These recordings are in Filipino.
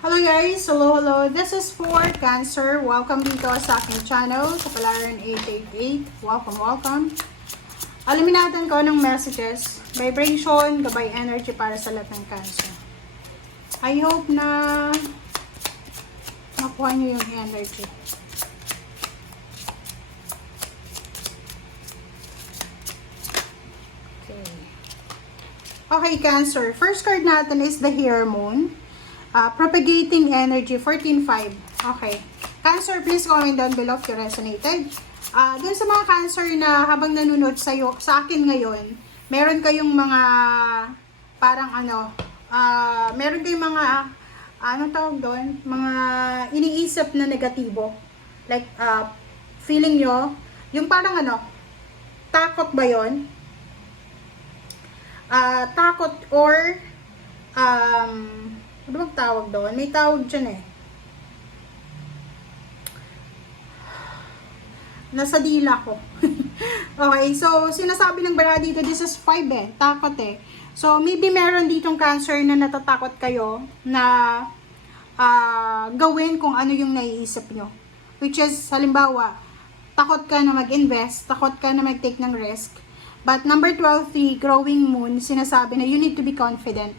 Hello guys! Hello! This is for Cancer. Welcome dito sa aking channel, Kapalaran 888. Welcome! Alamin natin kung anong messages, vibration, gabay energy para sa lahat ng Cancer. I hope na makuha nyo yung energy. Okay, Cancer. First card natin is the Hero Moon. Propagating energy, 14.5. Okay. Cancer, please comment down below if you resonated. Dun sa mga Cancer na habang nanonood sa akin ngayon, meron kayong mga parang meron kayong mga tawag doon? Mga iniisip na negatibo. Like, feeling nyo, yung parang takot ba yon? Takot or ano bang tawag doon? May tawag dyan eh. Nasa dila ko. Okay, so sinasabi ng bara dito, this is 5 eh. Takot eh. So maybe meron ditong Cancer na natatakot kayo na gawin kung ano yung naiisip nyo. Which is, halimbawa, takot ka na mag-invest, takot ka na mag-take ng risk. But number 12, the growing moon, sinasabi na you need to be confident.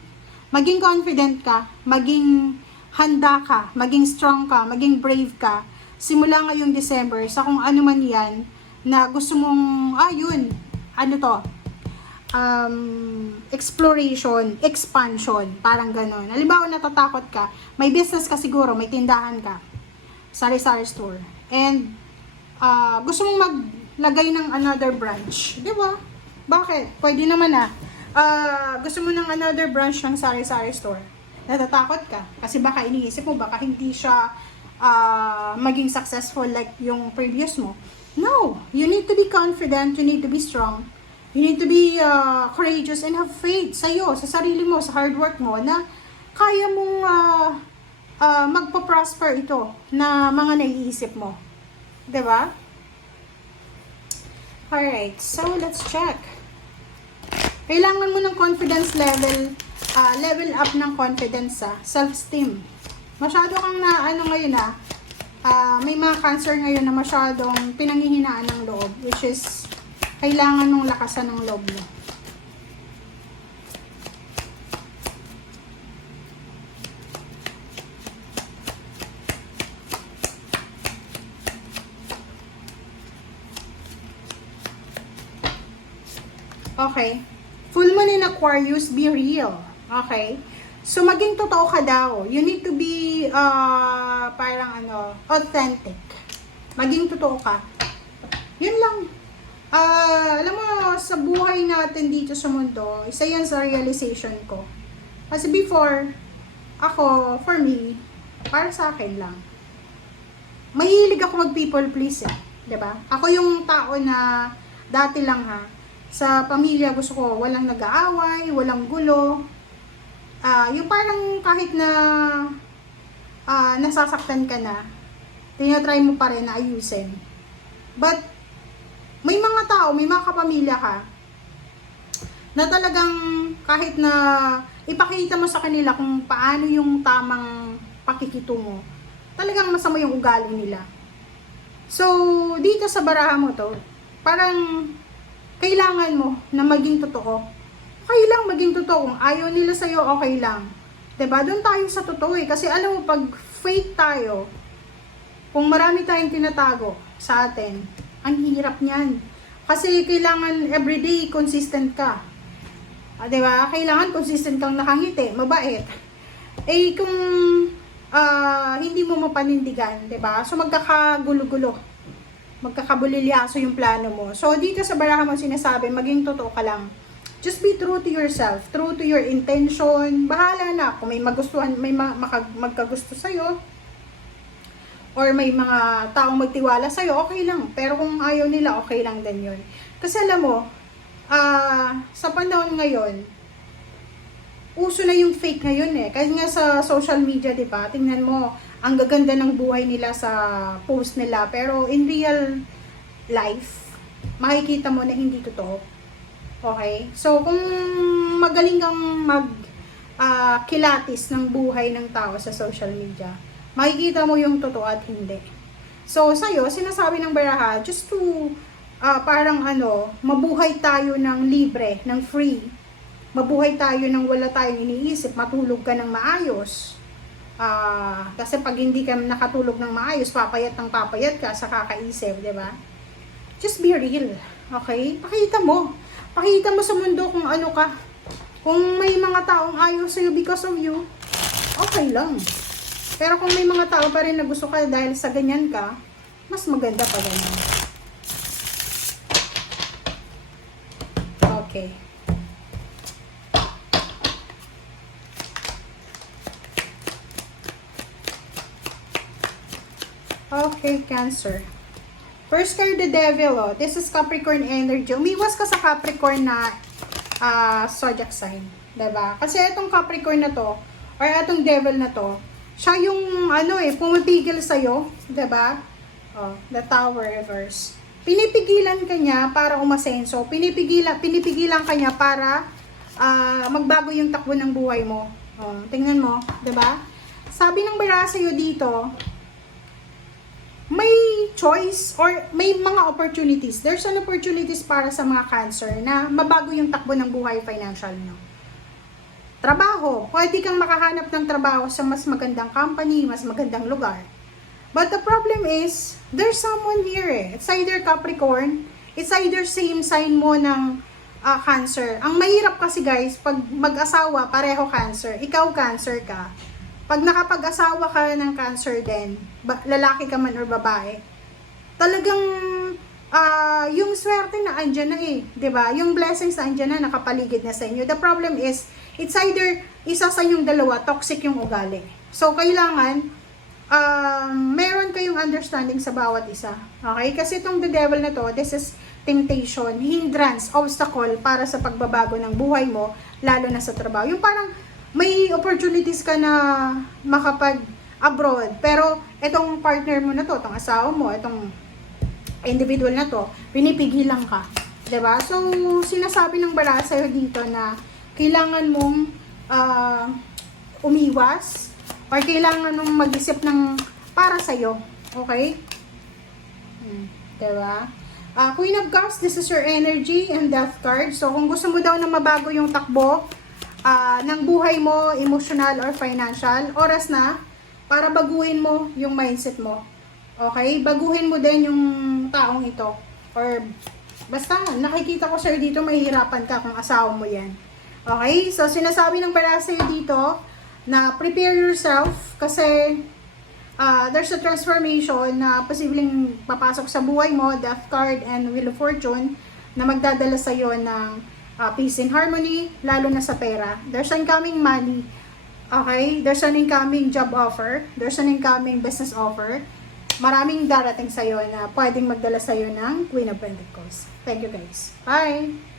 Maging confident ka, maging handa ka, maging strong ka, maging brave ka. Simula ngayong December, sa kung ano man yan, na gusto mong, exploration, expansion, parang ganon. Halimbawa, natatakot ka, may business ka siguro, may tindahan ka, sari-sari store, and gusto mong maglagay ng another branch, di ba? Bakit? Pwede naman gusto mo ng another branch ng sari-sari store. Natatakot ka. Kasi baka iniisip mo, baka hindi siya maging successful like yung previous mo. No! You need to be confident, you need to be strong, you need to be courageous and have faith sa'yo, sa sarili mo, sa hard work mo, na kaya mong magpa-prosper ito na mga naiisip mo. Diba? Alright, so let's check. Kailangan mo ng confidence level, level up ng confidence, self-esteem. Masyado kang ngayon may mga Cancer ngayon na masyadong pinanghihinaan ng loob, which is, kailangan mong lakasan ng loob mo. Okay. Full moon in Aquarius, be real. Okay? So, maging totoo ka daw. You need to be, authentic. Maging totoo ka. Yun lang. Alam mo, sa buhay natin dito sa mundo, isa yan sa realization ko. Kasi before, for me, para sa akin lang, mahilig ako mag-people please eh. Diba? Ako yung tao na, dati lang sa pamilya gusto ko walang nag-aaway, walang gulo. Yung parang kahit na nasasaktan ka na, tinatry mo pa rin na ayusin. But, may mga tao, may mga kapamilya ka, na talagang kahit na ipakita mo sa kanila kung paano yung tamang pakikitungo, talagang masama yung ugali nila. So, dito sa baraha mo to, parang kailangan mo na maging totoo. Okay lang maging totoo. Kung ayaw nila sa'yo, okay lang. Diba? Doon tayo sa totoo eh. Kasi alam mo, pag fake tayo, kung marami tayong tinatago sa atin, ang hirap niyan. Kasi kailangan everyday consistent ka. Diba? Kailangan consistent kang nakangiti, mabait. Eh kung hindi mo mapanindigan, diba? So magkakagulo-gulo. Magkakabulilyaso yung plano mo. So, dito sa baraha mo sinasabi, maging totoo ka lang. Just be true to yourself, true to your intention. Bahala na kung may magustuhan, may magkagusto sa'yo, or may mga taong magtiwala sa'yo, okay lang. Pero kung ayaw nila, okay lang din yun. Kasi alam mo, sa panahon ngayon, uso na yung fake ngayon eh. Kasi nga sa social media, di ba? Tingnan mo, ang gaganda ng buhay nila sa post nila. Pero in real life, makikita mo na hindi totoo. Okay? So, kung magaling kang kilatis ng buhay ng tao sa social media. Makikita mo yung totoo at hindi. So, sa'yo, sinasabi ng baraha, just to, parang mabuhay tayo ng libre, ng free. Mabuhay tayo ng wala tayong iniisip, matulog ka ng maayos. Kasi pag hindi ka nakatulog ng maayos, papayat ka sa kakaisip, di ba? Just be real, okay? Pakita mo sa mundo kung ano ka. Kung may mga taong ayaw sa'yo because of you, okay lang. Pero kung may mga tao pa rin na gusto ka dahil sa ganyan ka, mas maganda pa ganyan. Okay. Okay, Cancer. First card, the Devil, oh. This is Capricorn energy. Umiwas ka sa Capricorn na zodiac sign. Diba? Kasi itong Capricorn na to, or itong Devil na to, siya yung, pumipigil sa'yo. Diba? Oh, the Tower reverse. Pinipigilan ka niya para umasenso. Pinipigilan ka niya para magbago yung takbo ng buhay mo. Oh, tingnan mo. Diba? Sabi ng bara sa'yo dito, may choice or may mga opportunities. There's an opportunities para sa mga Cancer na mabago yung takbo ng buhay financial nyo. Trabaho. Pwede kang makahanap ng trabaho sa mas magandang company, mas magandang lugar. But the problem is, there's someone here eh. It's either Capricorn, it's either same sign mo ng Cancer. Ang mahirap kasi guys, pag mag-asawa, pareho Cancer. Ikaw Cancer ka. Pag nakapag-asawa ka ng Cancer din, lalaki ka man or babae, talagang yung swerte na andyan na eh, 'di ba? Yung blessings na andyan na, nakapaligid na sa inyo. The problem is, it's either isa sa yung dalawa, toxic yung ugali. So, kailangan meron kayong understanding sa bawat isa. Okay? Kasi itong the Devil na to, this is temptation, hindrance, obstacle para sa pagbabago ng buhay mo, lalo na sa trabaho. Yung parang may opportunities ka na makapag-abroad, pero itong partner mo na to, itong asawa mo, itong individual na to, pinipigilan ka. Diba? So, sinasabi ng bara sa'yo dito na kailangan mong umiwas or kailangan mong mag-isip ng para sa'yo. Okay? Diba? Queen of Cups, this is your energy and Death card. So, kung gusto mo daw na mabago yung takbo ng buhay mo, emotional or financial, oras na para baguhin mo yung mindset mo. Okay? Baguhin mo din yung taong ito. Or basta, nakikita ko sa'yo dito, mahihirapan ka kung asawa mo yan. Okay? So, sinasabi ng bara sa'yo dito na prepare yourself kasi there's a transformation na posibleng papasok sa buhay mo, Death card and Wheel of Fortune, na magdadala sa'yo ng peace and harmony, lalo na sa pera. There's an incoming money. Okay? There's an incoming job offer. There's an incoming business offer. Maraming darating sa'yo na pwedeng magdala sa'yo ng Queen of Pentacles. Thank you guys. Bye!